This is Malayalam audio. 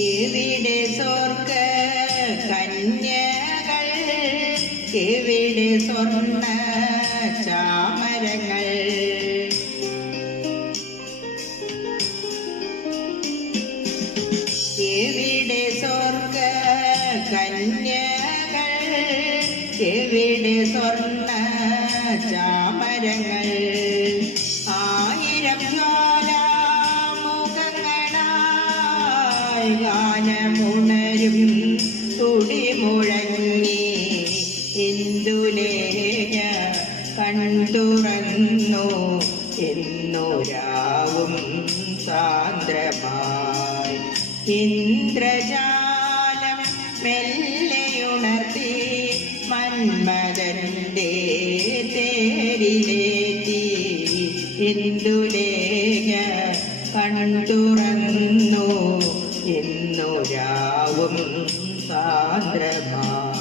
എവിടെ സ്വർഗ കന്യകൾ, എവിടെ സ്വർണ്ണ ചാമരങ്ങൾ. എവിടെ സ്വർഗ കന്യകൾ, എവിടെ സ്വർണ്ണ ചാമരങ്ങൾ. ആയിരം ജ്വാലാമുഖങ്ങളായി ഗാനമുണരും തുടിമുഴങ്ങി. ഇന്ദുലേഖ കൺതുറന്നു എന്നൊരാവും സാന്ദ്രമായി. ഇന്ദ്രജാലം മെല്ലെയുണർത്തി മന്മഥന്റെ തേരിലേറ്റി. ഇന്ദുലേഖ കൺതുറന്നു എന്നൊരാവും സാന്ദ്രമായി.